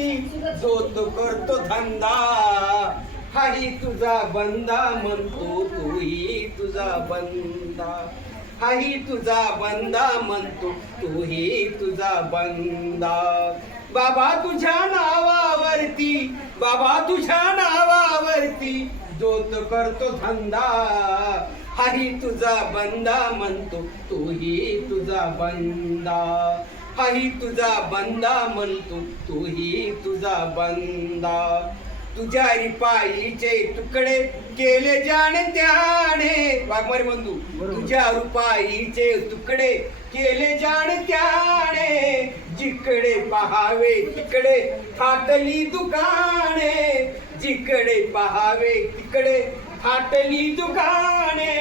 वरती जो तो करतो धंदा हाही तुझा बंदा म्हणतो तूही तुझा बंदा हाही तुझा बंदा म्हणतो तूही तुझा बंदा बाबा तुझ्या नावावरती बाबा तुझ्या नावावरती जो तो करतो धंदा हाही तुझा बंदा म्हणतो तूही तुझा बंदा हाही तुझा बंदा म्हणतो तूही तुझा बंदा तुझ्या रिपाईचे तुकडे केले जाणे त्याने वाघमारे बंधू तुझ्या रुपाईचे तुकडे केले जाणे त्याने जिकडे पहावे तिकडे फाटली दुकाने जिकडे पहावे तिकडे फाटली दुकाने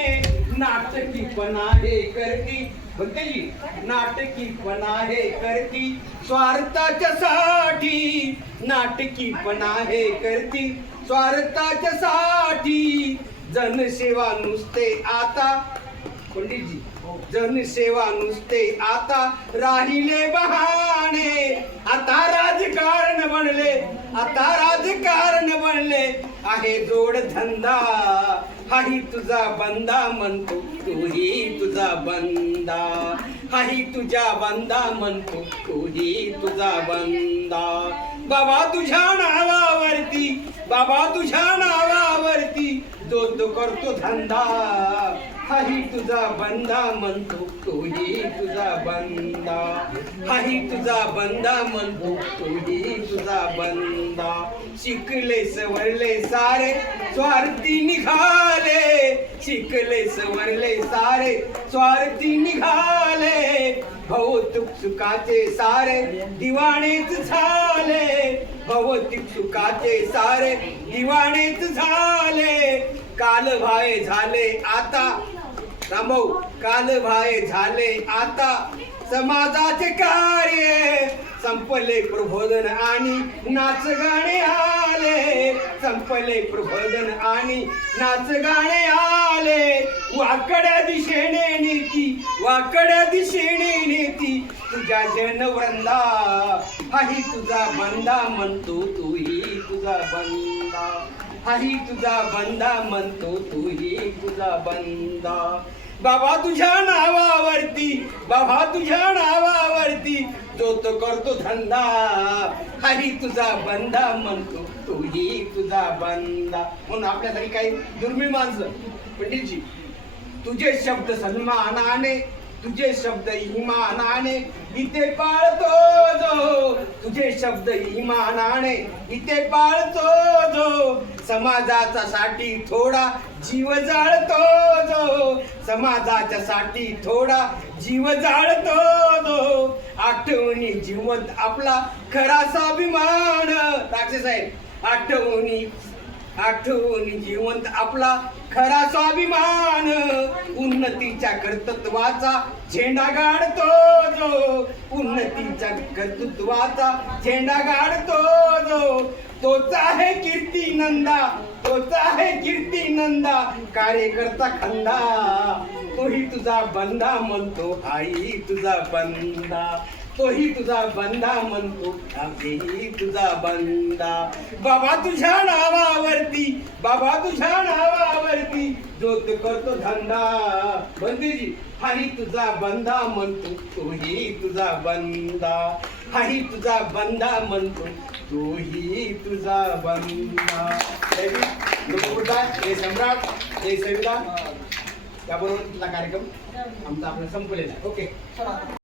नाटकीपणा हे करती भक्तजी नाटकीपणा हे करती स्वार्थाच्या साठी नाटकीपणा हे करती स्वार्थाच्या साठी जनसेवा नुसते आता पंडितजी जनसेवा नुसते आता राहिले बहाणे आता राजकारण बनले आता राजकारण बनले आहे जोड धंदा हाही तुझा बंदा म्हणतो तूही तुझा बंदा हाही तुझा बंदा म्हणतो तूही तुझा बंदा बाबा तुझ्या नावावरती बाबा तुझ्या नावावरती जो तो करतो धंदा हाही तुझा बंदा म्हणतो तूही तुझा बंदा हाही तुझा बंदा म्हणतो तूही तुझा बंदा शिकले सवरले सारे स्वार्थी निघाले शिकले सवरले सारे स्वार्थी निघाले भौतिक सुखाचे सारे दिवाणेच झाले भौतिक सुखाचे सारे दिवाणेच झाले काल भाय झाले आता रामभाऊ काल भाय झाले आता समाजाचे कार्य संपले प्रबोधन आणि नाच गाणे आले संपले प्रबोधन आणि नाच गाणे आले वाकड्या दिशेने नेती वाकड्या दिशेने नेती तुझ्या जनवृंदा हाही तुझा बंदा म्हणतो तूही तुझा बंदा हाही तुझा बंदा म्हणतो तूही तुझा बंदा बाबा तुझ्या नावावरती बाबा तुझ्या नावावरती जो तो करतो धंदा हाही तुझा बंदा म्हणतो तूही तुझा बंदा म्हणून आपल्यासाठी काही दुर्मिळ माणसं पंडितजी तुझे शब्द सन्मानाने तुझे शब्द इमानाने इथे पाळतो जो तुझे शब्द इमानाने इथे पाळतो जो समाजाचा साठी थोडा जीव जाळतो जो समाजाच्या साठी थोडा जीव जाळतो जो आठवणी जिवंत आपला खरा स्वाभिमान राक्षस साहेब आठवणी जिवंत आपला खरा स्वाभिमान उन्नतीच्या कर्तृत्वाचा झेंडा गाडतो जो उन्नतीच्या कर्तृत्वाचा झेंडा गाडतो जो तोच आहे कीर्ती नंदा तोच आहे कीर्ती नंदा कार्यकर्ता खंदा तोही तुझा बंदा म्हणतो आई तुझा बंदा तोही तुझा बंदा म्हणतो आम्ही तुझा बंदा बाबा तुझ्या नावावरती बाबा तुझ्या नावावरती जो तो करतो धंदा बंदीजी हाही तुझा बंदा म्हणतो तोही तुझा बंदा हाही तुझा बंदा म्हणतो तोही तुझा बंदा जय सम्राट जय संविधान त्याबरोबर तुझा कार्यक्रम आमचा आपला संपलेला ओके